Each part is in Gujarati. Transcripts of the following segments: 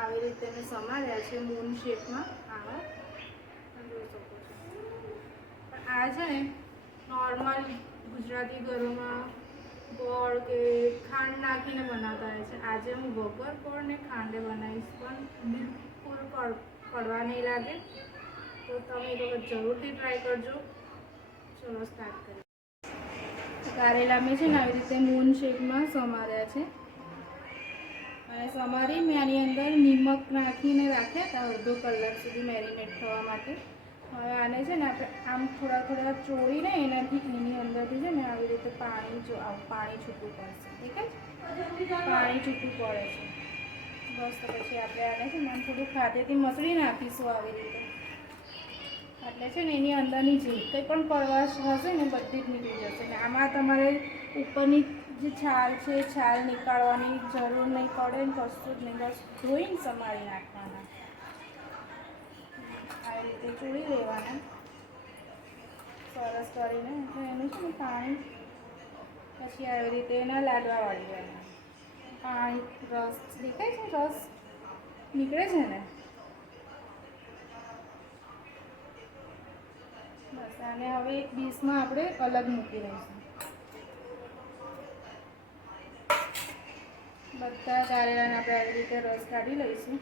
આવી રીતે મેં સમાર્યા છે મૂન શેપમાં આવા જોઈ શકો છો. પણ આ છે ને નોર્મલ ગુજરાતી ઘરોમાં ગોળ કે ખાંડ નાખીને બનાવતા હોય છે. આજે હું વગર ગોળ ને ખાંડે બનાવીશ, પણ બિલકુલ કડવા નહીં લાગે. તો તમે એક વખત જરૂરથી ટ્રાય કરજો. ચલો સ્ટાર્ટ કરીએ. કારેલા મેં છે ને આવી રીતે મૂન શેપમાં સમાર્યા છે અને સમારી મેં આની અંદર નિમક નાખીને રાખ્યા હતા અડધો કલાક સુધી મેરિનેટ થવા માટે. હવે આને છે ને આપણે આમ થોડા થોડા ચોળીને એની અંદરથી છે ને આવી રીતે પાણી છૂટવું પડશે. ઠીક છે, પાણી છૂટવું પડે છે બસ. તો પછી આપણે આને છે ને આમ થોડું ખાધેથી મસળી નાખીશું આવી રીતે. એટલે છે ને એની અંદરની જે કંઈ પણ કડવાશ હશે ને બધી જ નીકળી જશે. ને આમાં તમારે ઉપરની જે છાલ છે છાલ નીકાળવાની જરૂર નહીં પડે ને કશું જ નહીં. બસ ધોઈને સમારી નાખવાના. આવી રીતે ચોળી લેવાના સરસ કરીને. એટલે એનું છે ને પાણી પછી આવી રીતે એના લાડવા વાળી દેવાના. પાણી રસ દેખાય છે, રસ નીકળે છે ને. બસ આને હવે એક ડીશમાં આપણે અલગ મૂકી દઈશું. બધા કારેલાને આપણે આવી રીતે રસ કાઢી લઈશું.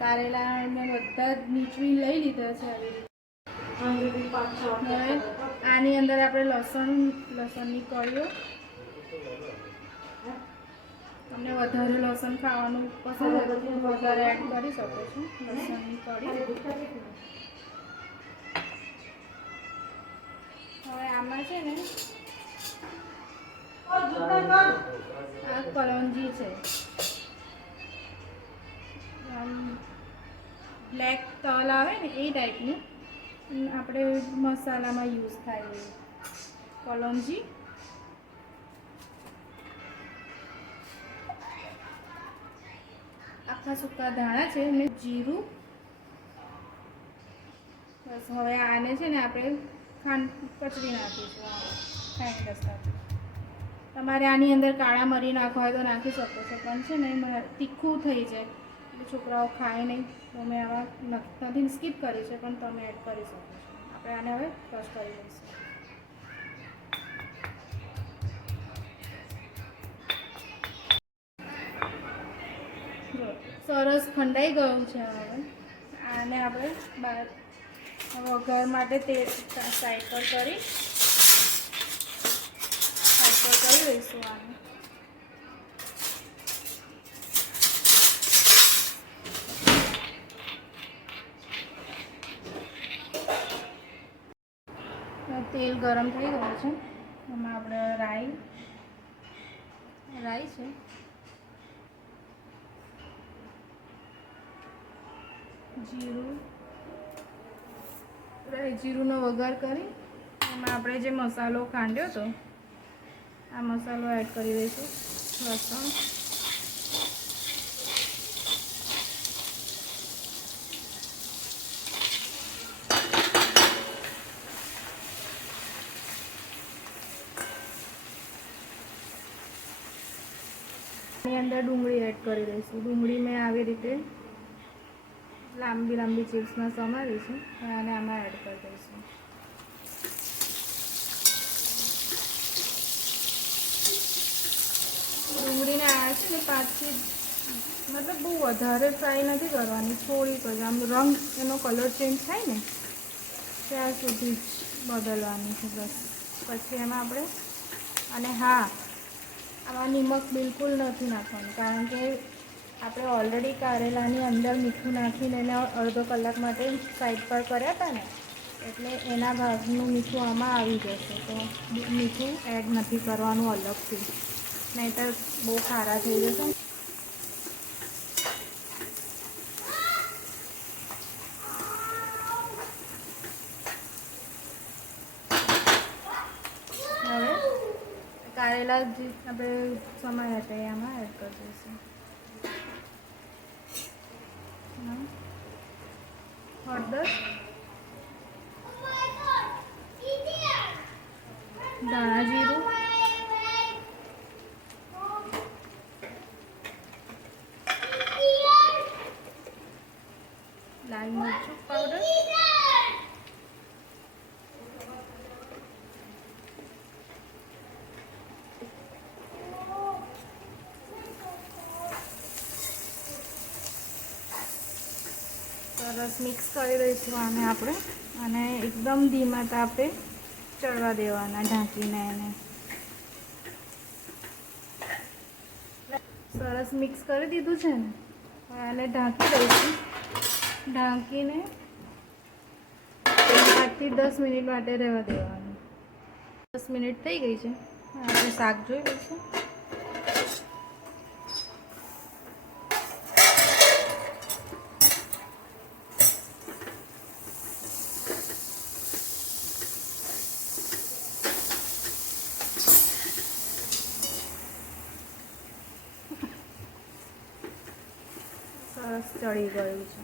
કારેલા મેં બધા જ નીચવી લઈ લીધા છે આવી રીતે. આની અંદર આપણે લસણની કળીઓ, તમને વધારે લસણ ખાવાનું પસંદ હોય તો વધારે એડ કરી શકો છો. લસણની કળી. હવે આમાં છે ને આ કલોંજી છે, બ્લેક તલ આવે ને એ ટાઈપનું આપણે મસાલામાં યુઝ થાય એ કલોંજી. આખા સૂકા ધાણા છે ને જીરું. બસ હવે આને છે ને આપણે ખાંડ કચરી નાખીશું. ખાંડ દસ્તાથી તમારે આની અંદર કાળા મરી નાખવા હોય તો નાખી શકો છો, પણ છે ને તીખું થઈ જાય એટલે છોકરાઓ ખાય નહીં. તો મેં આવા નથી સ્કીપ કરી છે, પણ તમે એડ કરી શકો છો. આપણે આને હવે ક્રશ કરી લઈશું. જો સરસ ખંડાઈ ગયું છે. હવે આને આપણે વઘાર માટે તેલ સાઈડ પર કરી લઈશું. આને તેલ ગરમ થઈ ગયું છે. એમાં આપણે રાઈ છે, જીરુંનો વઘાર કરી એમાં આપણે જે મસાલો ખાંડ્યો હતો આ મસાલો એડ કરી દઈશું. લસણ, એની અંદર ડુંગળી એડ કરી દઈશું. ડુંગળી મેં આવી રીતે લાંબી લાંબી ચિપ્સમાં સમારી છે અને આને આમાં એડ કરી દઈશું. ડુંગળીને આ છે ને પાછી મતલબ બહુ વધારે ફ્રાય નથી કરવાની, થોડીક જ આમ રંગ એનો કલર ચેન્જ થાય ને ત્યાં સુધી જ બદલવાની છે બસ. પછી એમાં આપણે અને હા, આમાં નિમક બિલકુલ નથી નાખવાનું, કારણ કે આપણે ઓલરેડી કારેલાની અંદર મીઠું નાખીને એને અડધો કલાક માટે સાઈડ પર કર્યા હતા ને, એટલે એના ભાગનું મીઠું આમાં આવી જશે. તો મીઠું એડ નથી કરવાનું અલગથી, નહીંતર બહુ ખારા થઈ જશે. હવે કારેલા જે આપણે સમાર્યા હતા એ આમાં એડ કરી દઈશું. હળદર, ધાણા જીરું, લાલ મરચું પાવડર, સરસ મિક્સ કરી દઈશું આને આપણે, અને એકદમ ધીમા તાપે ચડવા દેવાના ઢાંકીને એને. સરસ મિક્સ કરી દીધું છે ને, આને ઢાંકી દઈશું. ઢાંકીને 8 થી 10 મિનિટ માટે રહેવા દેવાનું. 10 મિનિટ થઈ ગઈ છે. આપણે શાક જોઈ લઈશું. સરસ ચડી ગયું છે.